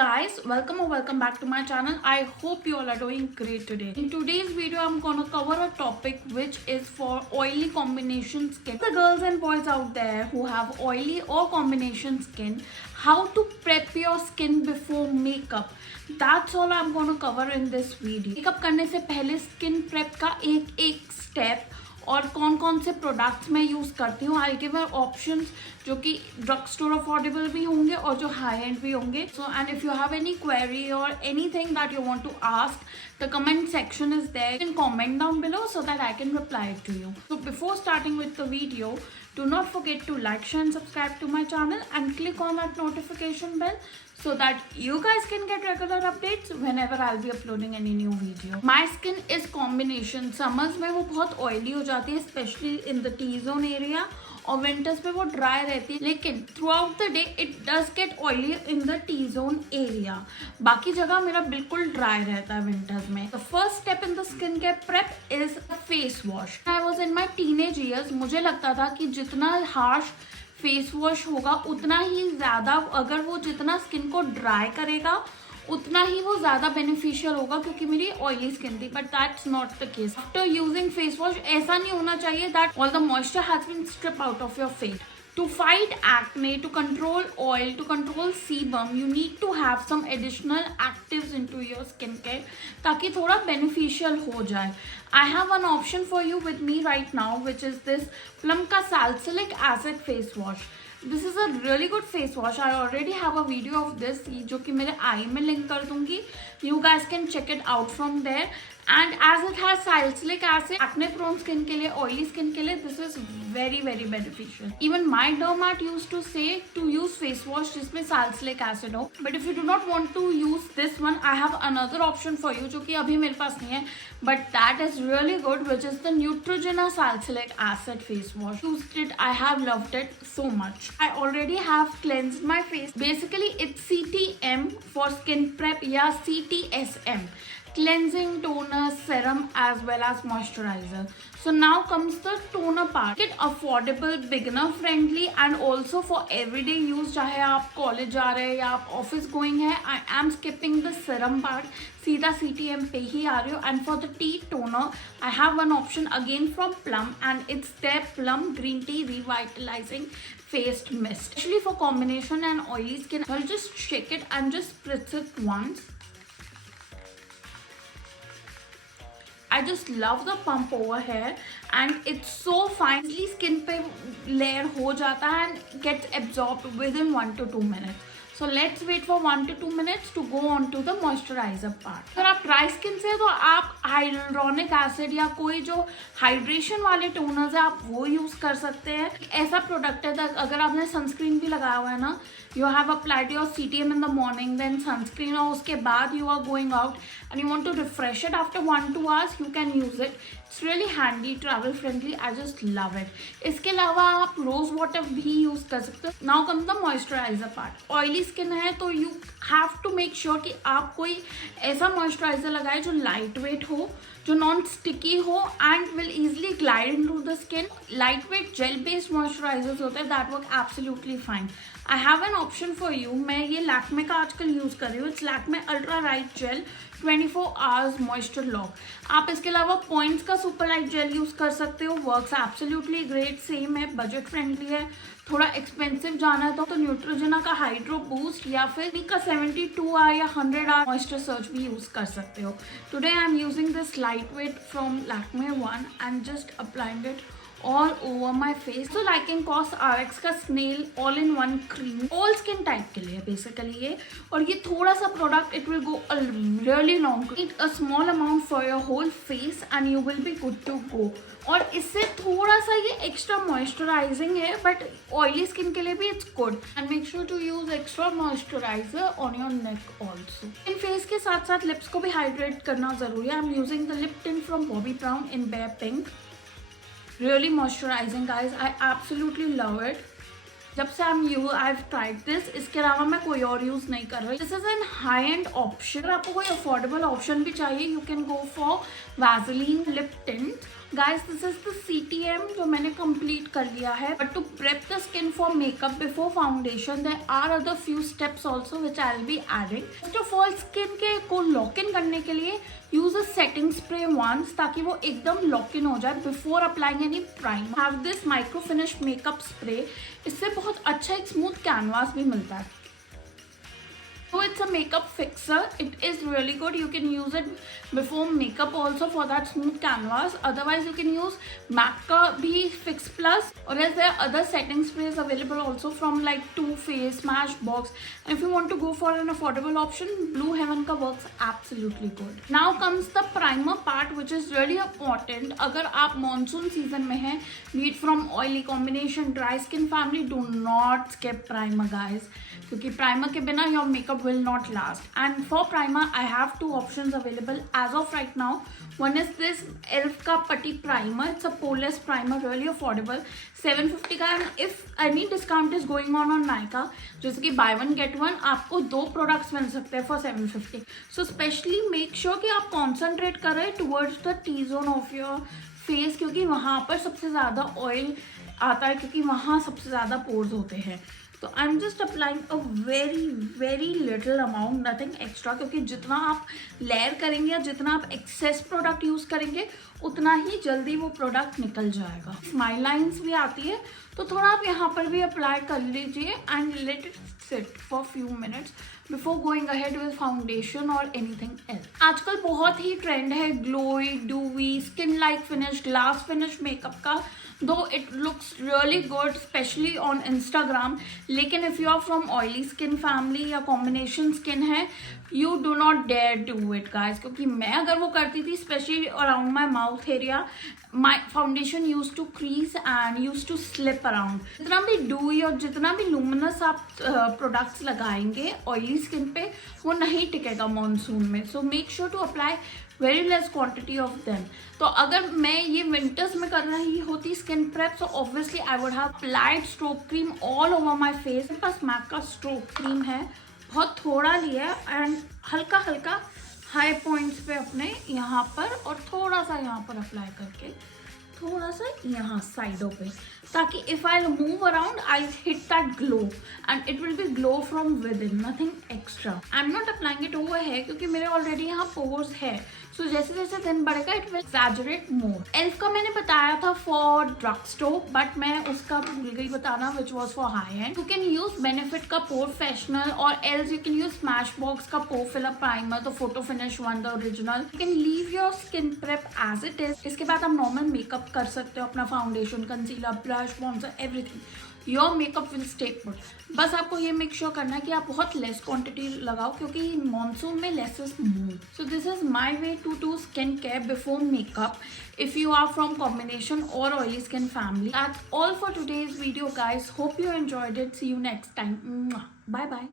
guys, welcome or welcome back to my channel. I hope you all are doing great today. In today's video I'm gonna cover a topic which is for oily combination skin. The girls and boys out there who have oily or combination skin, how to prep your skin before makeup. That's all I'm gonna cover in this video. Makeup करने से पहले skin prep का एक step और कौन कौन से products मैं यूज़ करती हूँ. आई गिव ऑप्शंस जो कि ड्रग स्टोर अफोर्डेबल भी होंगे और जो हाई एंड भी होंगे. So and if you have any query or anything that you want to ask, the comment section is there. You can comment down below so that I can reply to you. So before starting with the video, do not forget to like, share and subscribe to my channel and click on that notification bell so that you guys can get regular updates whenever I'll be uploading any new video. My skin is combination. Summers में वो बहुत oily हो जाती है, especially in the T-zone area, और winters में वो dry रहती है. लेकिन through out the day it does get oily in the T zone area. बाकी जगह मेरा बिल्कुल ड्राई रहता है विंटर्स में. The first step in the skin care prep is face wash. I was in my teenage years. मुझे लगता था कि जितना हार्श फेस वॉश होगा उतना ही ज़्यादा, अगर वो जितना स्किन को ड्राई करेगा उतना ही वो ज़्यादा बेनिफिशियल होगा क्योंकि मेरी ऑयली स्किन थी. But that's not the case. After using face wash ऐसा नहीं होना चाहिए that all the moisture has been strip out of your face. To fight acne, to control oil, to control sebum, you need to have some additional actives into your skincare ताकि थोड़ा beneficial हो जाए. I have one option for you with me right now, which is this Plum का Salicylic Acid Face Wash. This is a really good face wash. I already have a video of this जो कि मेरे आई में link कर दूंगी. You guys can check it out from there. And as it has salicylic acid, acne prone skin के लिए, oily skin के लिए, this is very beneficial. Even my dermat used to say to use face wash जिसमें salicylic acid हो. But if you do not want to use this one, I have another option for you जो कि अभी मेरे पास नहीं है, but that is really good, which is the Neutrogena Salicylic Acid Face Wash. Used it, I have loved it so much. I already have cleansed my face. Basically, it's CTM for skin prep या CTSM. Cleansing, toner, serum as well as moisturizer. So now comes the toner part. Get affordable, beginner friendly and also for everyday use. चाहे आप college जा रहे हैं या आप office going है, I am skipping the serum part. सीधा CTM पे ही आ रही हो. And for the tea toner, I have one option again from Plum and it's their Plum Green Tea Revitalizing Face Mist. Especially for combination and oily skin, I'll just shake it and just spritz it once. I just love the pump over here and it's so fine. Easily skin पे layer हो जाता है and gets absorbed within 1 to 2 minutes. So let's wait for 1 to 2 minutes to go on to the moisturizer part. अगर आप dry skin से तो आप hyaluronic acid या कोई जो हाइड्रेशन वाले टोनर्स है आप वो यूज़ कर सकते हैं. ऐसा प्रोडक्ट है अगर आपने सनस्क्रीन भी लगाया हुआ है ना, you have applied your CTM in the morning, then sunscreen, और उसके बाद you are going out and you want to refresh it after 1-2 hours, you can use it. It's really handy, travel friendly. I just love it. इसके अलावा आप rose water भी use कर सकते हो. Now come the moisturiser part. Oily skin है तो you have to make sure कि आप कोई ऐसा मॉइस्चराइजर लगाए जो लाइट वेट हो, जो नॉन स्टिकी हो and will easily glide into the skin. Light weight gel based moisturisers होते हैं that work absolutely fine. I have an option for you. मैं ये लैक्मे का आजकल यूज़ कर रही हूँ. It's Lakme ultra light gel 24 hours moisture lock. आप इसके अलावा पॉइंट्स का सुपर लाइट जेल यूज़ कर सकते हो. Works absolutely great. सेम है, बजट फ्रेंडली है. थोड़ा एक्सपेंसिव जाना है तो न्यूट्रोजेना का हाइड्रो बूस्ट या फिर का 72 आवर या 100 आवर मॉइस्चर सर्च भी यूज़ कर सकते हो. Today I am using this light weight from Lakme one and just applying it all over my face. So Lichen Cos RX का snail all in one cream all skin type के लिए basically ये. और ये थोड़ा सा product it will go a really long. It a small amount for your whole face and you will be good to go. और इससे थोड़ा सा ये एक्स्ट्रा मॉइस्चराइजिंग है बट ऑयली स्किन के लिए भी it's good. And make sure to use extra moisturiser on your neck also. इन फेस के साथ साथ लिप्स को भी हाइड्रेट करना जरूरी है. I am using the lip tint from Bobbi Brown in bare pink. Really moisturizing guys. I absolutely love it. जब से I've tried this, इसके अलावा मैं कोई और यूज़ नहीं कर रही. This is an high end option. अगर आपको कोई अफोर्डेबल ऑप्शन भी चाहिए, you can go for Vaseline lip tint Guys, this is the CTM जो मैंने complete कर लिया है. But to prep the skin for makeup before foundation, there are other few steps also which I'll be adding. First of all, skin के को lock in करने के लिए use a setting spray once ताकि वो एकदम lock in हो जाए before applying any primer. Have this micro finish makeup spray. इससे बहुत अच्छा एक smooth canvas भी मिलता है. So it's a makeup fixer. It is really good. You can use it before makeup also for that smooth canvas. Otherwise you can use MAC का भी Fix Plus, or else there are other setting sprays available also from like Too Faced, Smashbox. And if you want to go for an affordable option, Blue Heaven का works absolutely good. Now comes the primer part, which is really important. अगर आप monsoon season में हैं, be it from oily combination, dry skin family, do not skip primer, guys. क्योंकि primer के बिना your makeup will not last. And for primer I have two options available as of right now. One is this ELF का putty primer. It's a poreless primer, really affordable, 750 का. And if any discount is going on Nykaa, जैसे कि buy one get one, आपको दो products मिल सकते हैं for 750. So specially make sure कि आप concentrate करें towards the T-zone of your face, क्योंकि वहाँ पर सबसे ज़्यादा oil आता है, क्योंकि वहाँ सबसे ज़्यादा pores होते हैं. तो I am just applying a very little amount, nothing extra, क्योंकि जितना आप लेयर करेंगे या जितना आप एक्सेस प्रोडक्ट यूज़ करेंगे उतना ही जल्दी वो प्रोडक्ट निकल जाएगा. स्माइल लाइंस भी आती है तो थोड़ा आप यहाँ पर भी अप्लाई कर लीजिए and let it sit for few minutes before going ahead with foundation और एनीथिंग एल्स. आजकल बहुत ही ट्रेंड है glowy, dewy, skin like finish, glass finish makeup का. Though it looks really good, especially on Instagram, लेकिन if you are from oily skin family या combination skin है, you do not dare do it, guys. क्योंकि मैं अगर वो करती थी, especially around my mouth area, my foundation used to crease and used to slip around. जितना भी dewy और जितना भी luminous आप products लगाएंगे oily skin पे, वो नहीं टिकेगा monsoon में. So make sure to apply very less quantity of them. तो अगर मैं ये winters में कर रही होती skin prep, so obviously I would have applied stroke cream all over my face. मेरे पास MAC का stroke cream है, बहुत थोड़ा लिया है एंड हल्का हल्का हाई पॉइंट्स पे अपने यहाँ पर और थोड़ा सा यहाँ पर अप्लाई करके थोड़ा सा यहाँ साइडों पे, ताकि if I move around I hit that glow and it will be glow from with in, nothing extra. I am not applying it over है क्योंकि मेरे ऑलरेडी यहाँ पोर्स है. सो जैसे जैसे दिन बढ़ेगा it will exaggerate more. Elf का मैंने बताया था फॉर ड्रग स्टोर, बट मैं उसका भूल गई बताना, which was for high end. You can use Benefit का प्रोफेशनल, और else you can use Smashbox का पोर फिलअप प्राइमर, तो photo finish one the original. You can leave your skin prep as it is. इसके बाद आप normal makeup कर सकते हो, अपना foundation, concealer, blush, bronzer, everything. Your makeup will stay put. बस आपको ये मेक श्योर करना है कि आप बहुत लेस क्वांटिटी लगाओ, क्योंकि मॉनसून में less is more. So this is my way to do skin care before makeup if you are from combination or oily skin family. That's all for today's video, guys. Hope you enjoyed it. See you next time. Bye bye.